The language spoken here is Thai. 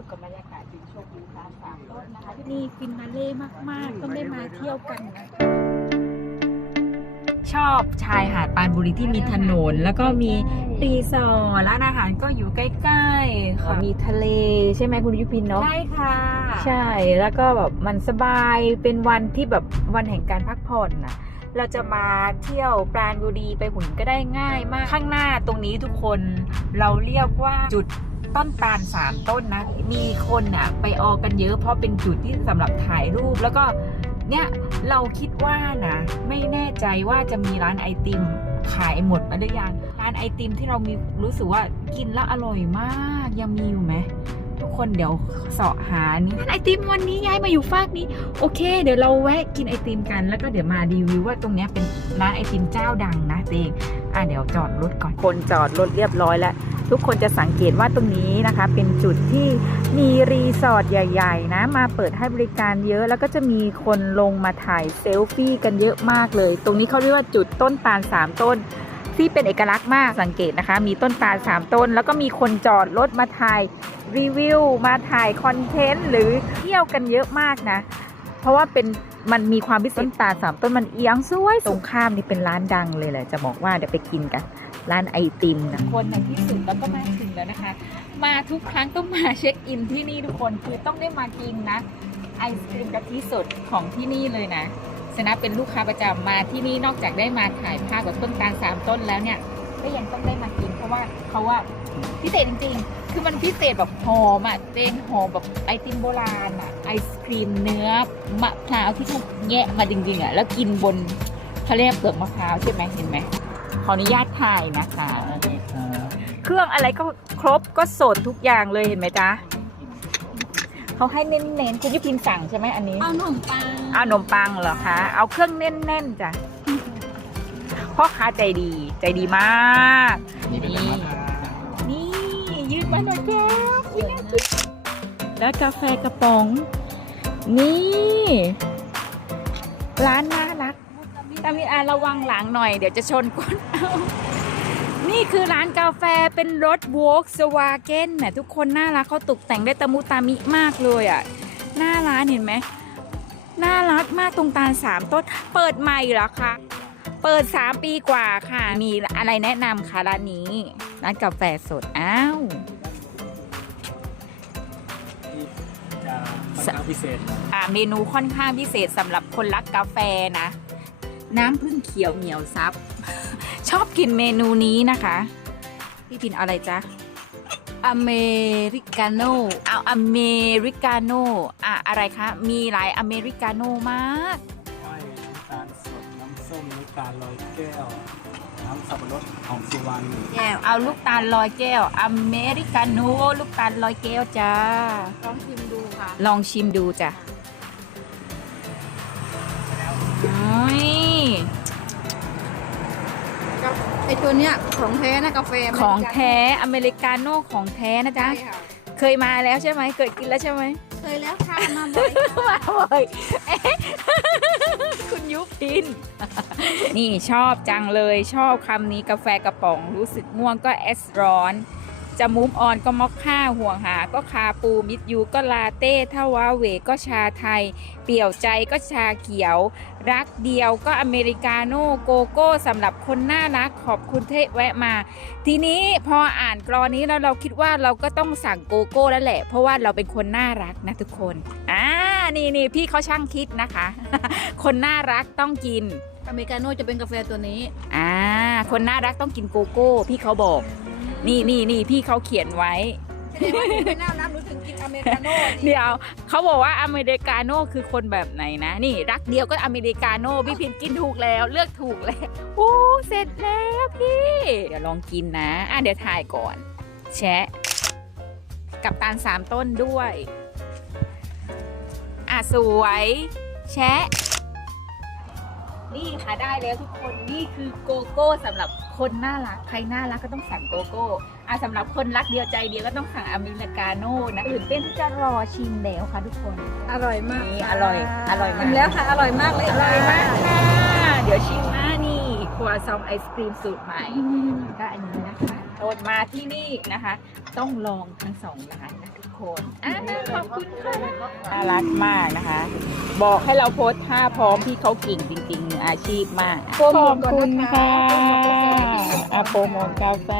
ปกับบรรยากาศดีโชคดีตามสามต้นนะคะที่นี่ฟินนาเล่มากๆ ต้องได้มาเที่ยวกันนะชอบชายหาดปรานบุรีที่มีถนน แล้วก็มีรีสอร์ทร้านอาหารก็อยู่ใกล้ๆค่ะมีทะเลใช่ไหมคุณยุพินเนาะใช่ค่ะ ใช่แล้วก็แบบมันสบายเป็นวันที่แบบวันแห่งการพักผ่อนนะเราจะมาเที่ยวปราณบุรีไปหุ่นก็ได้ง่ายมากข้างหน้าตรงนี้ทุกคนเราเรียกว่าจุด ต้นตาลสามต้นนะ มีคนน่ะ ไปออกกันเยอะเพราะเป็นจุดที่สำหรับถ่ายรูปแล้วก็เนี่ยเราคิดว่านะไม่แน่ใจว่าจะมีร้านไอติมขายหมดมาหรือยังร้านไอติมที่เรามีรู้สึกว่ากินแล้วอร่อยมากยังมีอยู่ไหมทุกคนเดี๋ยวเสาะหานี่ไอติมวันนี้ย้ายมาอยู่ฟากนี้ โอเค เดี๋ยวเราแวะกินไอติมกัน แล้วก็เดี๋ยวมารีวิวว่าตรงนี้เป็นร้านไอติมเจ้าดังนะเตงอะเดี๋ยวจอดรถก่อนคนจอดรถเรียบร้อยแล้ว ทุกคนจะสังเกตว่าตรงนี้นะคะ เป็นจุดที่มีรีสอร์ทใหญ่ ๆ นะ มาเปิดให้บริการเยอะ แล้วก็จะมีคนลงมาถ่ายเซลฟี่กันเยอะมากเลย ตรงนี้เขาเรียกว่าจุดต้นตาลสามต้น ที่เป็นเอกลักษณ์มากสังเกตนะคะ มีต้นตาลสามต้น แล้วก็มีคนจอดรถมาถ่ายรีวิวมาถ่ายคอนเทนต์หรือเที่ยวกันเยอะมากนะ เพราะว่าเป็นมันมีความพิเศษต้นตาลสามต้นมันเอียงสวยตรงข้ามนี่เป็นร้านดังเลยแหละจะบอกว่าเดี๋ยวไปกินกัน ร้านไอติมนะคนในที่สุดแล้วก็มาถึงแล้วนะคะ มาทุกครั้งต้องมาเช็คอินที่นี่ทุกคนคือต้องได้มากินนะไอศครีมกะทิสดของที่นี่เลยนะสนะเป็นลูกค้าประจำมาที่นี่นอกจากได้มาถ่ายภาพกับต้นตาลสามต้นแล้วเนี่ยก็ยังต้องได้มากินเพราะว่าเขาว่าพิเศษจริงๆ คือมันพิเศษแบบหอมอะเจนหอมแบบไอติมโบราณอะไอศครีมเนื้อมะพร้าวที่เขาแงะมาจริงๆอะแล้วกินบนเขาเรียกเปลือกมะพร้าวใช่ไหมเห็นไหม ขออนุญาตถ่ายนะคะ เครื่องอะไรก็ครบก็สดทุกอย่างเลยเห็นไหมจ๊ะเขาให้เน้นๆคุณยุพินสั่งใช่ไหมอันนี้เอาขนมปังเอาขนมปังเหรอคะเอาเครื่องแน่นๆจ้ะพ่อค้าใจดีใจดีมากนี่นี่ยืดมาหน่อยจ้าแล้วกาแฟกระป๋อง นี่ ร้านน่ารัก ตามิอาระวังหลังหน่อยเดี๋ยวจะชนก้นเอานี่คือร้านกาแฟเป็นรถวอล์กสวาเกนน่ะทุกคนน่ารักเขาตกแต่งได้ตะมุตามิมากเลยอะหน้าร้านเห็นไหมน่ารักมากตรงตาลสามต้นเปิดใหม่เหรอคะเปิดสามปีกว่าค่ะ มีอะไรแนะนำคะร้านนี้ ร้านกาแฟสด อ้าวจะค่อนข้างพิเศษหน่อยอ่าเมนูค่อนข้างพิเศษสำหรับคนรักกาแฟนะ น้ำผึ้งเขียวเหนียวซับ ชอบกินเมนูนี้นะคะ พี่พินเอาอะไรจ๊ะ อเมริกาโน่เอาอเมริกาโน่อะอะไรคะ มีหลายอเมริกาโน่มาก อ้อยน้ำตาลสด น้ำส้มน้ำตาลลอยแก้ว น้ำสับปะรดของสุวรรณแก้ว เอาลูกตาลลอยแก้ว อเมริกาโน่ลูกตาลลอยแก้วจ้า ลองชิมดูค่ะ ลองชิมดูจ้ะโอ้ย อตัวเนี้ยของแท้นะกาแฟมันของแท้อเมริกาโน่ของแท้นะจ๊ะ ใช่ค่ะเคยมาแล้วใช่ไหมเคยกินแล้วใช่ไหม เคยแล้วค่ะมาบ่อยค่ะมาเลยเอ๊ะคุณยุพิน นี่ชอบจังเลยชอบคำนี้กาแฟกระป๋องรู้สึกง่วงก็เอสร้อน จะมุมออนก็มอคค่าห่วงหาก็คาปูมิดยูก็ลาเต้ถ้าวาเหวก็ชาไทย เปี่ยวใจก็ชาเขียว รักเดียวก็อเมริกาโน่โกโก้สำหรับคนน่ารักขอบคุณที่แวะมา ทีนี้พออ่านกรอนนี้แล้วเราคิดว่าเราก็ต้องสั่งโกโก้แล้วแหละ เพราะว่าเราเป็นคนน่ารักนะทุกคนอ่านี่นี่พี่เขาช่างคิดนะคะ คนน่ารักต้องกินอเมริกาโน่จะเป็นกาแฟตัวนี้ อ่า คนน่ารักต้องกินโกโก้ พี่เขาบอก นี่นี่นี่พี่เขาเขียนไว้ แสดงว่าหนูไม่น่ารักหนูถึงกินอเมริกาโน่เดี๋ยวเขาบอกว่าอเมริกาโน่คือคนแบบไหนนะ นี่ รักเดียวก็อเมริกาโน่พี่พินกินถูกแล้ว เลือกถูกแล้วโอ้เสร็จแล้วพี่ เดี๋ยวลองกินนะ อะเดี๋ยวถ่ายก่อน แชะ กับตาลสามต้นด้วย อะสวย แชะ นี่ค่ะได้แล้วทุกคนนี่คือโกโก้สำหรับคนน่ารักใครน่ารักก็ต้องสั่งโกโก้อะสำหรับคนรักเดียวใจเดียวก็ต้องสั่งอเมริกาโน่นะตื่นเต้นที่จะรอชิมแล้วค่ะทุกคนอร่อยมากนี่ค่ะอร่อยอร่อยมากชิมแล้วค่ะอร่อยมากเลยอร่อยมากค่ะเดี๋ยวชิมนะนี่ครัวซองไอศครีมสูตรใหม่ก็อันนี้นะคะโดนมาที่นี่นะคะ ต้องลองทั้งสองร้านนะทุก คนอ่าขอบคุณค่ะน่ารักมากนะคะ บอกให้เราโพสท่าพร้อมที่เขาเก่งจริงๆมืออาชีพมากขอบคุณค่ะอาโปรโมทกาแฟ